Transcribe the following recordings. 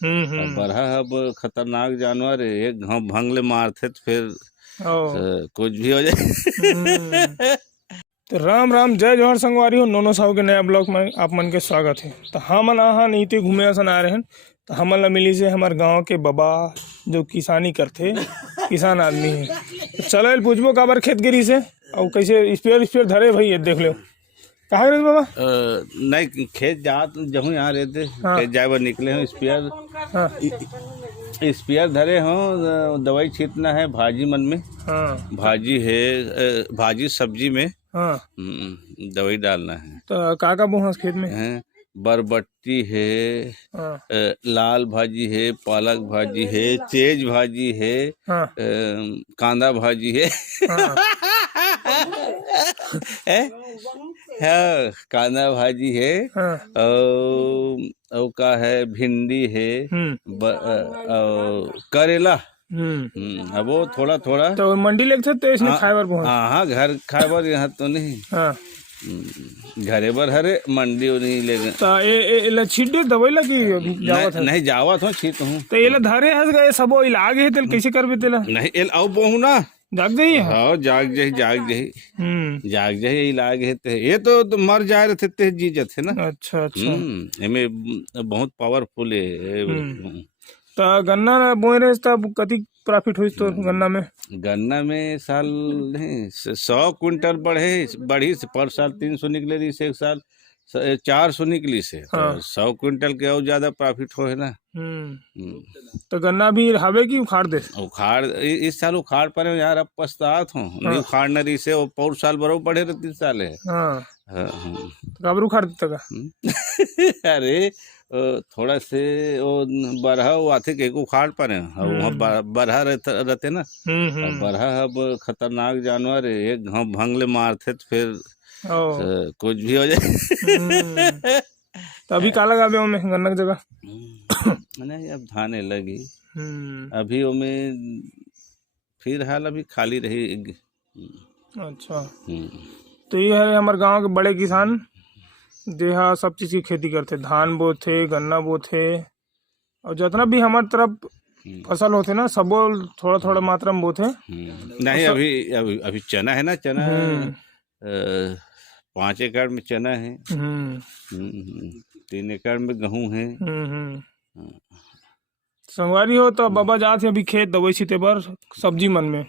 अब बरहा अब खतरनाक जानवर है, एक घाव भंगले मारते तो फिर कुछ भी हो जाए। तो राम राम जय जोहर संगवारी हो नोनो साहू के नया ब्लॉग में आप मन के स्वागत है। तो हमन आहा नीति घूमे असन आ रहे हैं। तो हमन ला मिली से हमारे गांव के बाबा जो किसानी करते, किसान आदमी है। तो चलो पूछबो काबर खेत गिरी से और कैसे स्पेयर धरे भाई, ये देख लो कहाँ गए बाबा। नहीं खेत जा जहूँ यहाँ रहते खेत जाए बर निकले हो, स्पेयर धरे हो, दवाई छींटना है भाजी मन में। भाजी है, भाजी सब्जी में दवाई डालना है। तो का बोहस खेत में है, बरबट्टी है, लाल भाजी है, पालक भाजी है, तेज भाजी है, कांदा भाजी है। हाँ, कांदा भाजी है, और का है, भिंडी है, करेला। अब वो थोड़ा थोड़ा तो मंडी लेके तो इसमें खाए बर। हाँ घर खाए बर, यहाँ तो नहीं। घरे बर हरे, मंडी नहीं ले गए। तो ये छीट दवाई लगी जावत है? नहीं जावत हूँ, छीट हूँ। तो ये धरे हंस गए सबो इलाज है, तेल कैसे करबे तेला? नहीं एल आओ बहु ना जाग जाइए। हाँ जाग जाही इलाज है। ये तो मर जाए रहते ते जी जाते ना। अच्छा अच्छा। इनमें बहुत पावरफुल है। तो गन्ना बोए रहे तब कति प्रॉफिट हुई तो गन्ना में साल नहीं 100 क्विंटल बढ़ी से पर साल 300 निकले रही से, एक साल 400 निकली से। तो 100 क्विंटल के और ज्यादा प्रॉफिट हो है ना। तो गन्ना भी हवे की उखाड़ दे? उखाड़ इस साल उखाड़ पड़े यार, अब पछतात हूँ नहीं उखाड़ना रही से। वो पौर साल बरबर बढ़े रहे 3 साल है। कब उखाड़ देता का? अरे थोड़ा से वो बरहा वो आते के उखाड़ पड़े, वहाँ बरहा रहते ना। बरहा अब खतरनाक जानवर है, एक घाव भंगले मारते तो फिर कुछ भी हो जाए। तो अभी का लगा में गन्ना की जगह? नहीं अब धाने लगी अभी में, फिर हाल अभी खाली रही। अच्छा। तो ये है हमारे गांव के बड़े किसान देहा सब चीज की खेती करते, धान बोथे, गन्ना बोथे, और जितना भी हमारे तरफ फसल होते ना सब थोड़ा थोड़ा मात्रा में बोथे। नहीं अभी चना है ना, चना 5 एकड़ में चना है, 3 एकड़ में गेहूं है। संगवारी हो तो बाबा जाते अभी खेत दवाई छीटे बर सब्जी मन में,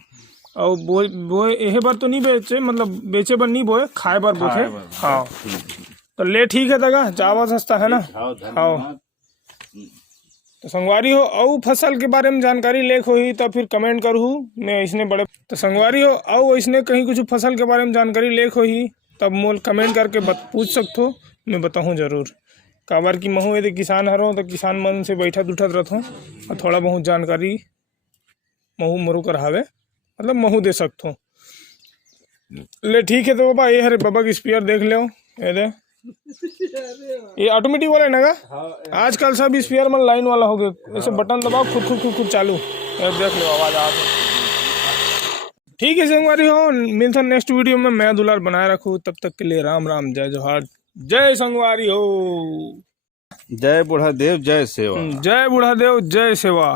और बोए एहे बर तो नहीं बेचे, मतलब बेचे बर नहीं बोए, खाए बर बोथे। हाँ तो ले ठीक है तगा, चावल सस्ता है ना। हाँ तो संगवारी हो औ फसल के बारे में जानकारी लेख होही तो फिर कमेंट करहू मैं इसने बड़े। तो संगवारी हो औ इसने कहीं कुछ फसल के बारे में जानकारी लेख होही तब मोल कमेंट करके पूछ सकते हो, मैं बताऊँ जरूर। काबर की महू यदि किसान हरो तो किसान मन से बैठत उठत रहूँ और थोड़ा बहुत जानकारी महू मरु कर हावे, मतलब महू दे सकते हो। ले ठीक है। तो बाबा ये हरे बाबा की स्पीयर देख लो, ये दे ये ऑटोमेटिक वाला है ना का? आजकल सब स्पीयर में लाइन वाला हो गया, ऐसे बटन दबाओ खुद चालू, देख लो आवाज आ। ठीक है संगवारी हो, मिलता नेक्स्ट वीडियो में। मैं दुलार बनाए रखूँ, तब तक के लिए राम राम जय जोहार। जय संगवारी हो, जय बूढ़ा देव जय सेवा, जय बूढ़ा देव जय सेवा।